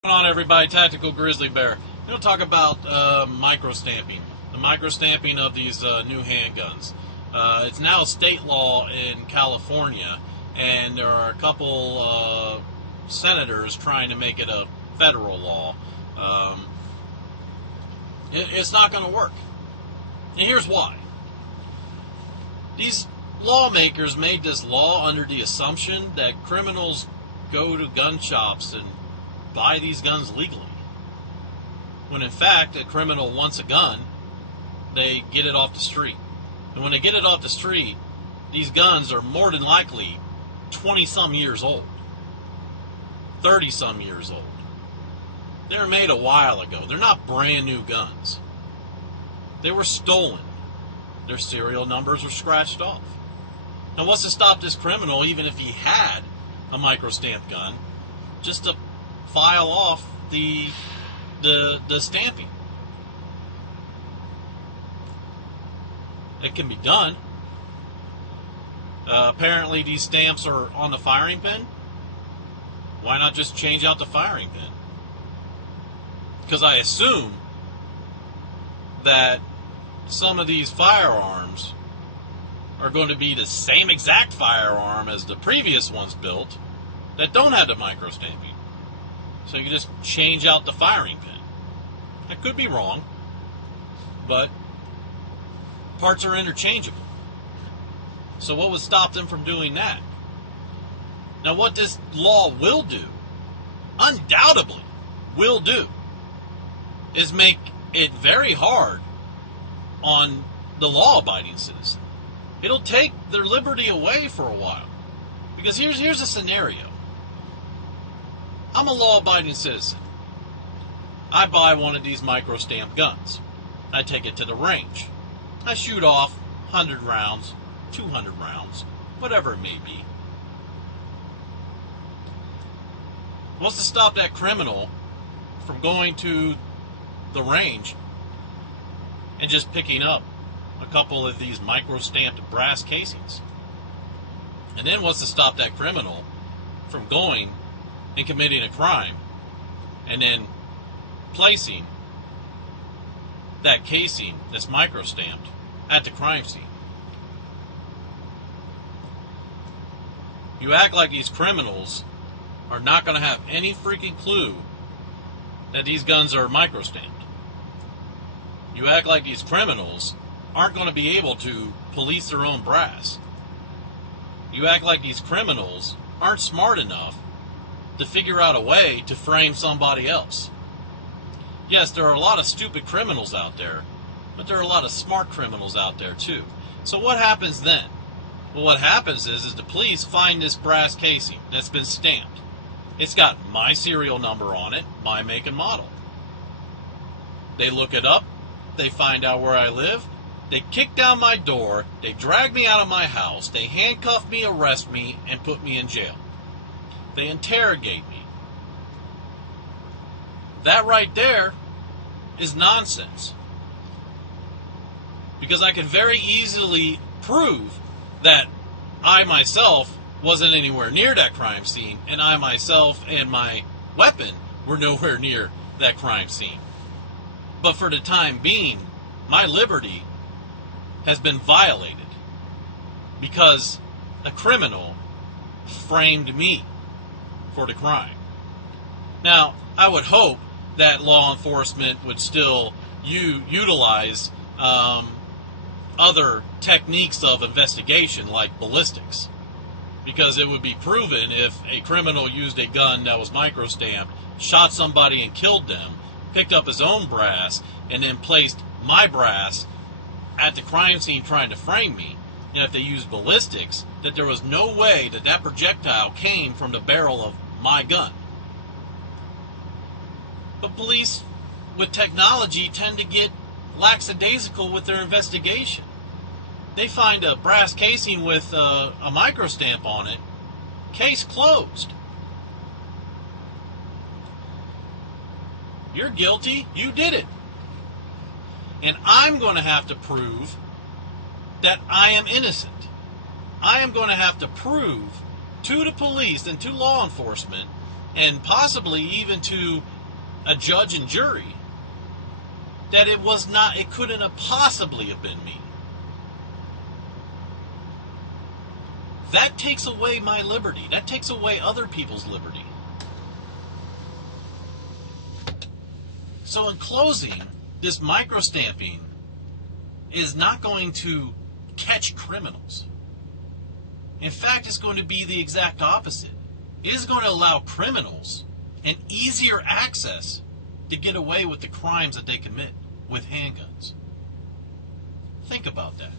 What's going on, everybody? Tactical Grizzly Bear. I'm going to talk about microstamping. The microstamping of these new handguns. It's now a state law in California, and there are a couple senators trying to make it a federal law. It's not going to work. And here's why. These lawmakers made this law under the assumption that criminals go to gun shops and buy these guns legally. When in fact, a criminal wants a gun, they get it off the street. And when they get it off the street, these guns are more than likely 20-some years old, 30-some years old. They were made a while ago. They're not brand new guns. They were stolen. Their serial numbers were scratched off. Now, what's to stop this criminal, even if he had a microstamp gun, just to file off the stamping? It can be done. Apparently these stamps are on the firing pin. Why not just change out the firing pin? Because I assume that some of these firearms are going to be the same exact firearm as the previous ones built that don't have the microstamping. So you can just change out the firing pin. I could be wrong, but parts are interchangeable. So what would stop them from doing that? Now, what this law will do, undoubtedly will do, is make it very hard on the law-abiding citizen. It'll take their liberty away for a while. Because here's a scenario. I'm a law-abiding citizen. I buy one of these microstamp guns. I take it to the range. I shoot off 100 rounds, 200 rounds, whatever it may be. What's to stop that criminal from going to the range and just picking up a couple of these microstamped brass casings? And then what's to stop that criminal from going and committing a crime and then placing that casing that's microstamped at the crime scene? You act like these criminals are not going to have any freaking clue that these guns are microstamped. You act like these criminals aren't going to be able to police their own brass. You act like these criminals aren't smart enough to figure out a way to frame somebody else. Yes, there are a lot of stupid criminals out there, but there are a lot of smart criminals out there too. So what happens then? Well, what happens is the police find this brass casing that's been stamped. It's got my serial number on it, my make and model. They look it up, they find out where I live, they kick down my door, they drag me out of my house, they handcuff me, arrest me, and put me in jail. They interrogate me. That right there is nonsense. Because I can very easily prove that I myself wasn't anywhere near that crime scene, and I myself and my weapon were nowhere near that crime scene. But for the time being, my liberty has been violated because a criminal framed me for the crime. Now, I would hope that law enforcement would still utilize other techniques of investigation like ballistics, because it would be proven if a criminal used a gun that was microstamped, shot somebody and killed them, picked up his own brass, and then placed my brass at the crime scene trying to frame me, and if they used ballistics, that there was no way that that projectile came from the barrel of my gun. But police with technology tend to get lackadaisical with their investigation. They find a brass casing with a microstamp on it, case closed. You're guilty, you did it. And I'm going to have to prove that I am innocent. I am going to have to prove to the police and to law enforcement and possibly even to a judge and jury, that it couldn't have possibly have been me. That takes away my liberty. That takes away other people's liberty. So in closing, this microstamping is not going to catch criminals. In fact, it's going to be the exact opposite. It is going to allow criminals an easier access to get away with the crimes that they commit with handguns. Think about that.